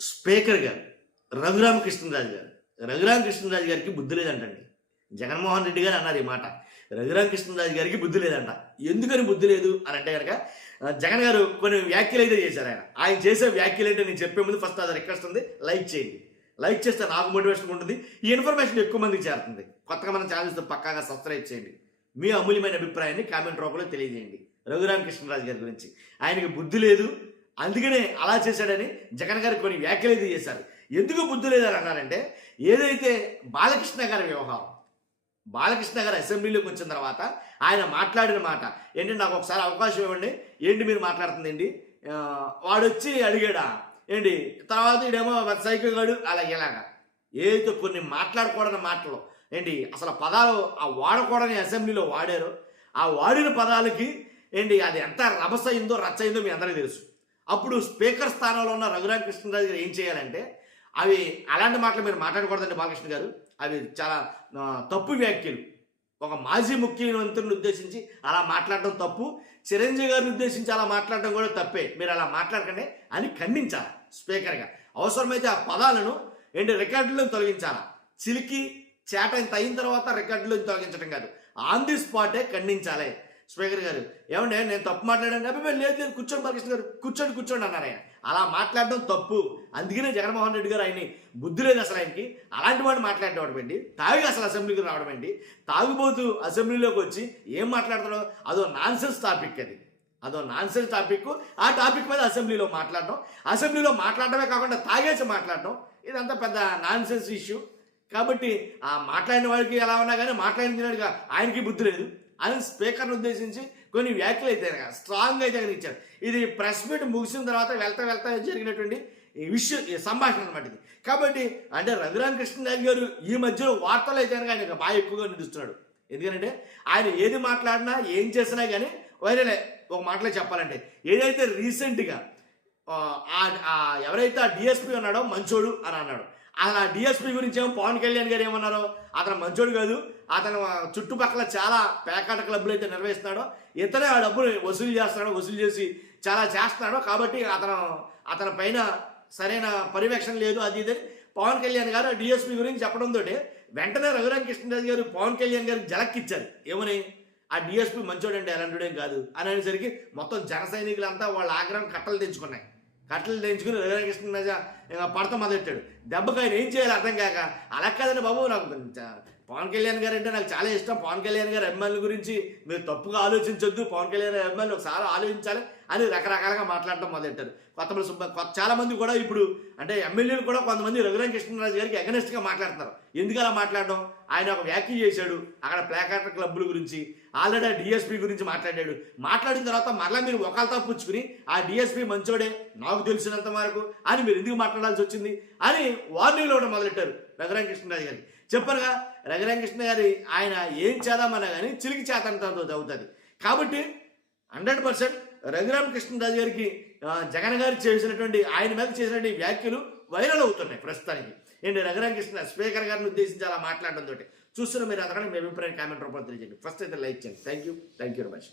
Speaker గారు రఘురామకృష్ణరాజు గారు. రఘురామకృష్ణరాజు గారికి బుద్ధి లేదంటండి. జగన్మోహన్ రెడ్డి గారు అన్నారు ఈ మాట. రఘురామకృష్ణరాజు గారికి బుద్ధి లేదంట. ఎందుకని బుద్ధి లేదు అని అంటే కనుక జగన్ గారు కొన్ని వ్యాఖ్యలు అయితే చేశారు ఆయన. ఆయన చేసే వ్యాఖ్యలు ఏంటో నేను చెప్పే ముందు ఫస్ట్ అది రిక్వెస్ట్ ఉంది లైక్ చేయండి. లైక్ చేస్తే నాకు మోటివేషన్ ఉంటుంది ఈ ఇన్ఫర్మేషన్ ఎక్కువ మందికి చేరుతుంది. కొత్తగా మన ఛానల్స్ పక్కాగా సబ్స్క్రైబ్ చేయండి. మీ అమూల్యమైన అభిప్రాయాన్ని కామెంట్ రూపంలో తెలియజేయండి. రఘురామకృష్ణరాజు గారి గురించి. ఆయనకి బుద్ధి లేదు అందుకనే అలా చేశాడని జగన్ గారు కొన్ని వ్యాఖ్యలు అయితే చేశారు. ఎందుకు బుద్ధి లేదని అన్నారంటే ఏదైతే బాలకృష్ణ గారి వ్యవహారం బాలకృష్ణ గారు అసెంబ్లీలోకి వచ్చిన తర్వాత ఆయన మాట్లాడిన మాట ఏంటి నాకు ఒకసారి అవకాశం ఇవ్వండి ఏంటి మీరు మాట్లాడుతుందండి? వాడొచ్చి అడిగాడా ఏంటి తర్వాత ఇడేమో సైకిల్ గాడు అలా ఇలాగా. ఏదైతే కొన్ని మాట్లాడకూడని మాటలు ఏంటి అసలు పదాలు ఆ వాడకూడని అసెంబ్లీలో వాడారు ఆ వాడిన పదాలకి ఏంటి అది ఎంత రభస అయిందో రచ్చ అయిందో మీ అందరికీ తెలుసు. అప్పుడు స్పీకర్ స్థానంలో ఉన్న రఘురామ కృష్ణరాజు గారు ఏం చేయాలంటే అవి అలాంటి మాటలు మీరు మాట్లాడకూడదండి బాలకృష్ణ గారు. అవి చాలా తప్పు వ్యాఖ్యలు. ఒక మాజీ ముఖ్యమంత్రిని ఉద్దేశించి అలా మాట్లాడడం తప్పు. చిరంజీవి గారిని ఉద్దేశించి అలా మాట్లాడడం కూడా తప్పే. మీరు అలా మాట్లాడకండి అని ఖండించాలి స్పీకర్గా. అవసరమైతే ఆ పదాలను ఏంటి రికార్డులను తొలగించాలా. చిలికి చేట ఇంత అయిన తర్వాత రికార్డులను తొలగించడం కాదు. ఆన్ ది స్పాటే ఖండించాలి. స్పీకర్ గారు ఏమంటే నేను తప్పు మాట్లాడాను అబ్బాయి లేదు లేదు కూర్చోండి బాలకృష్ణ గారు కూర్చోండి కూర్చోండి అన్నారు ఆయన. అలా మాట్లాడడం తప్పు. అందుకనే జగన్మోహన్ రెడ్డి గారు ఆయన్ని బుద్ధి లేదు అసలు ఆయనకి. అలాంటి వాడు మాట్లాడడం అండి తాగి అసలు అసెంబ్లీకి రావడం అండి తాగుబోతూ అసెంబ్లీలోకి వచ్చి ఏం మాట్లాడతాడో? అదో నాన్సెన్స్ టాపిక్ అది. అదో నాన్సెన్స్ టాపిక్. ఆ టాపిక్ మీద అసెంబ్లీలో మాట్లాడడం. అసెంబ్లీలో మాట్లాడటమే కాకుండా తాగేసి మాట్లాడడం. ఇదంతా పెద్ద నాన్సెన్స్ ఇష్యూ. కాబట్టి ఆ మాట్లాడిన వాడికి ఎలా ఉన్నా కానీ మాట్లాడినగా ఆయనకి బుద్ధి లేదు. ఆయన స్పీకర్ను ఉద్దేశించి కొన్ని వ్యాఖ్యలు అయితే స్ట్రాంగ్ అయితే కనుక ఇచ్చారు. ఇది ప్రెస్ మీట్ ముగిసిన తర్వాత వెళ్తా వెళ్తా జరిగినటువంటి విషయం సంభాషణ అనమాట ఇది. కాబట్టి అంటే రఘురామ కృష్ణరాజు గారు ఈ మధ్యలో వార్తలు అయితే కనుక ఆయన బాగా ఎక్కువగా నిలుస్తున్నాడు. ఎందుకంటే ఆయన ఏది మాట్లాడినా ఏం చేసినా కానీ వైరలే ఒక మాటలో చెప్పాలంటే ఏదైతే రీసెంట్గా ఎవరైతే ఆ డిఎస్పీ ఉన్నాడో మంచోడు అని అన్నాడు. అలా డిఎస్పీ గురించి ఏమో పవన్ కళ్యాణ్ గారు ఏమన్నారో అతను మంచోడు కాదు. అతను చుట్టుపక్కల చాలా పేకాట క్లబ్లు అయితే నిర్వహిస్తున్నాడో ఇతనే ఆ డబ్బులు వసూలు చేస్తున్నాడు వసూలు చేసి చాలా చేస్తున్నాడో కాబట్టి అతను అతని పైన సరైన పర్యవేక్షణ లేదు అది ఇది అని పవన్ కళ్యాణ్ గారు డిఎస్పీ గురించి చెప్పడంతో వెంటనే రఘురామ కృష్ణరాజు గారు పవన్ కళ్యాణ్ గారికి జలక్కిచ్చారు ఏమని? ఆ డిఎస్పీ మంచోడండి అలాంటిడేం కాదు. అని అనేసరికి మొత్తం జన సైనికులంతా వాళ్ళ ఆగ్రహం కట్టలు తెంచుకున్నాయి కట్టలు తెంచుకుని రఘురామకృష్ణ రాజా. పడత మొదలెట్టాడు దెబ్బకి ఆయన ఏం చేయాలి అర్థం కాక అలా కాదండి బాబు నాకు పవన్ కళ్యాణ్ గారు అంటే నాకు చాలా ఇష్టం. పవన్ కళ్యాణ్ గారి అభిమానుల గురించి మీరు తప్పుగా ఆలోచించొద్దు. పవన్ కళ్యాణ్ అభిమానులు ఒకసారి ఆలోచించాలి. అని రకరకాలుగా మాట్లాడటం మొదలెట్టారు. కొత్తపల్లి సుబ్బ కొత్త చాలామంది కూడా ఇప్పుడు అంటే ఎమ్మెల్యేలు కూడా కొంతమంది రఘురామ కృష్ణరాజు గారికి అగనెస్ట్గా మాట్లాడుతున్నారు. ఎందుకు అలా మాట్లాడడం? ఆయన ఒక వ్యాఖ్య చేశాడు. అక్కడ ప్లాకార్ట్ క్లబ్ల గురించి ఆల్రెడీ ఆ డిఎస్పీ గురించి మాట్లాడాడు. మాట్లాడిన తర్వాత మరలా మీరు ఒకళ్ళతో పుచ్చుకుని ఆ డిఎస్పీ మంచోడే నాకు తెలిసినంత వరకు అని మీరు ఎందుకు మాట్లాడాల్సి వచ్చింది? అని వార్నింగ్లు ఇవ్వడం మొదలెట్టారు రఘురామ కృష్ణరాజు గారికి. చెప్పరుగా రఘురామ కృష్ణ గారి ఆయన ఏం చేద్దామన్నా కానీ చిలికి చేతనతో అవుతుంది కాబట్టి హండ్రెడ్ పర్సెంట్ రఘురామకృష్ణరాజు గారికి జగన్ గారు చేసినటువంటి ఆయన మీద చేసినటువంటి వ్యాఖ్యలు వైరల్ అవుతున్నాయి ప్రస్తుతానికి. ఏంటి రఘురామకృష్ణ స్పీకర్ గారిని ఉద్దేశించి అలా మాట్లాడడంతో చూస్తున్న మీరు అతను మీ అభిప్రాయం కామెంట్ రూపంలో తెలియజేయండి. ఫస్ట్ అయితే లైక్ చేయండి. Thank you thank you very much